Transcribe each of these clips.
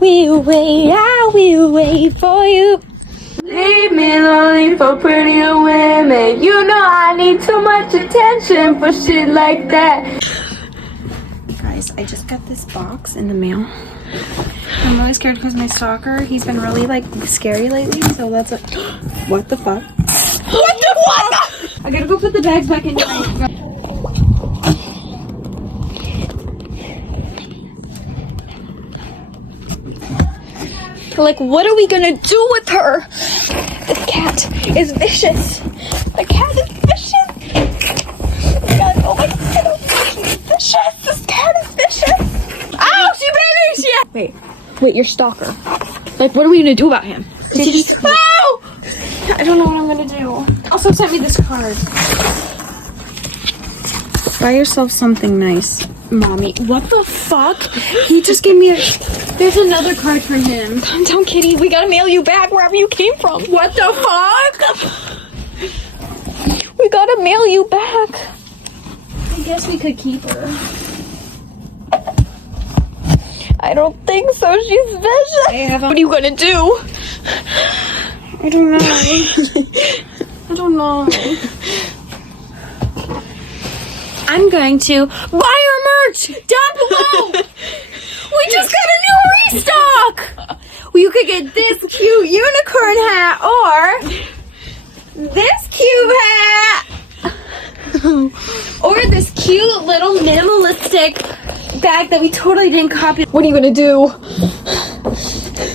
will wait for you. Leave me lonely for prettier women. You know I need too much attention for shit like that. Guys, I just got this box in the mail. I'm really scared because my stalker, he's been really like scary lately, so that's a what the fuck? What the fuck? I gotta go put the bags back in my like, what are we gonna do with her? This cat is vicious. The cat is vicious. Oh my god, she's vicious. This cat is vicious. Ow, she bit me. Wait, your stalker. Like, what are we gonna do about him? Did he just... Ow! I don't know what I'm gonna do. Also sent me this card. Buy yourself something nice, mommy. What the fuck? He just gave me a... There's another card for him. Calm down, kitty. We gotta mail you back wherever you came from. What the fuck? We gotta mail you back. I guess we could keep her. I don't think so. She's vicious. What are you gonna do? I don't know. I don't know. I'm going to buy our merch down below. We just got a new restock. You could get this cute unicorn hat or this cute hat or this cute little minimalistic bag that we totally didn't copy. What are you gonna do?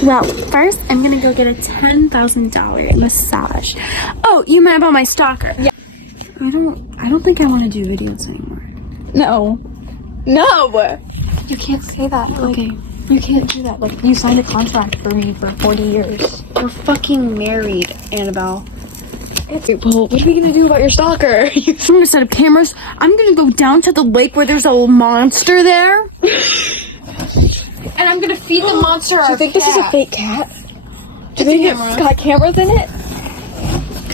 Well, first I'm gonna go get a $10,000 massage. Oh, you meant about my stalker? Yeah. I don't think I want to do videos anymore. No. You can't say that. Okay. You can't do that. Like, you signed a contract for me for 40 years. We're fucking married, Annabelle. Well, what are we gonna do about your stalker? I'm gonna set up cameras. I'm gonna go down to the lake where there's a monster there. And I'm gonna feed the monster our cat. Do you think this is a fake cat? Do you think it's got cameras in it?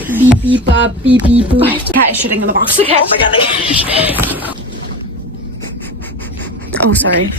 Beep beep bop beep beep boop. Cat is shitting in the box. The cat. Oh my god. Oh, sorry.